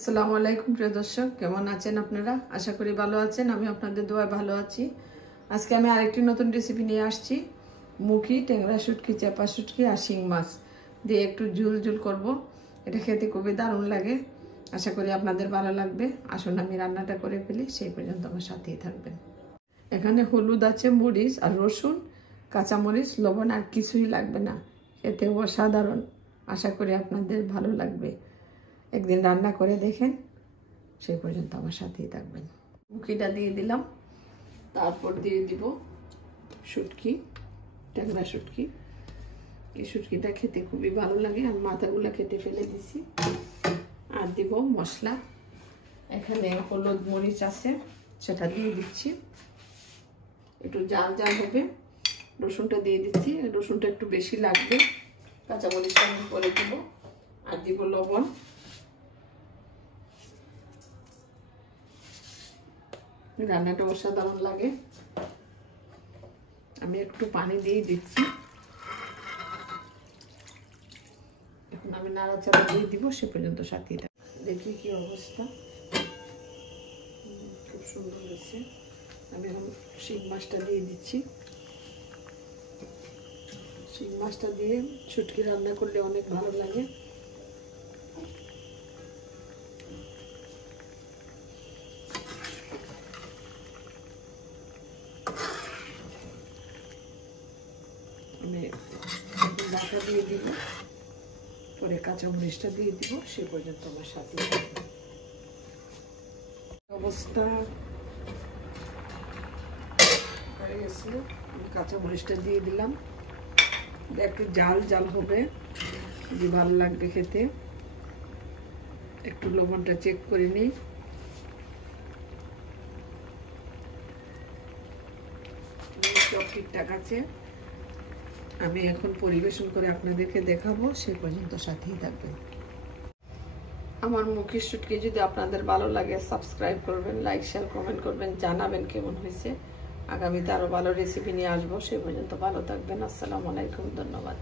আসসালামু আলাইকুম প্রিয় দর্শক, কেমন আছেন আপনারা? আশা করি ভালো আছেন। আমি আপনাদের দোয়ায় ভালো আছি। আজকে আমি আরেকটি নতুন রেসিপি নিয়ে আসছি। মুখি, ট্যাংরা শুটকি, চাপা শুটকি আর শিং মাছ দিয়ে একটু ঝুল ঝুল করব। এটা খেতে খুবই দারুণ লাগে। আশা করি আপনাদের ভালো লাগবে। আসুন আমি রান্নাটা করে ফেলি, সেই পর্যন্ত আমার সাথেই থাকবেন। এখানে হলুদ আছে, মরিচ আর রসুন, কাঁচামরিচ, লবণ আর কিছুই লাগবে না। খেতে অসাধারণ। আশা করি আপনাদের ভালো লাগবে। একদিন রান্না করে দেখেন, সেই পর্যন্ত আমার সাথেই থাকবেন। মুখিটা দিয়ে দিলাম, তারপর দিয়ে দিব শুটকি, ট্যাংরা শুটকি। এই শুটকিটা খেতে খুবই ভালো লাগে। আর মাথাগুলো কেটে ফেলে দিছি। আর দিব মশলা। এখানে হলুদ মরিচ আছে, সেটা দিয়ে দিচ্ছি। একটু জাল জাল হবে। রসুনটা দিয়ে দিচ্ছি, রসুনটা একটু বেশি লাগবে। কাঁচামরিচটা আমি পরে দিব। আর দিব লবণ। রান্নাটা অসাধারণ লাগে। আমি একটু পানি দিয়ে দিচ্ছি। এখন আমি নাড়াচাড়া দিয়ে দিব, সে পর্যন্ত সাথে দেখি কি অবস্থা। খুব সুন্দর হয়েছে। আমি এখন শিং মাছটা দিয়ে দিচ্ছি। শিং মাছটা দিয়ে শুটকি রান্না করলে অনেক ভালো লাগে। আমি ডাটা দিয়ে দিব, পরে কাঁচামরিচটা দিয়ে দিব, সে পর্যন্ত আমার সাথে অবস্থা হয়ে গেছিল। আমি কাঁচামরিচটা দিয়ে দিলাম। একটু জাল জাল হবে, যে ভালো লাগবে খেতে। একটু লবণটা চেক করে নিই। সব ঠিকঠাক আছে। আমি এখন পরিবেশন করে আপনাদেরকে দেখাবো, সে পর্যন্ত সাথেই থাকবেন। আমার মুখের শুটকি যদি আপনাদের ভালো লাগে, সাবস্ক্রাইব করবেন, লাইক শেয়ার কমেন্ট করবেন, জানাবেন কেমন হয়েছে। আগামীতে আরো ভালো রেসিপি নিয়ে আসবো। সে পর্যন্ত ভালো থাকবেন। আসসালামু আলাইকুম, ধন্যবাদ।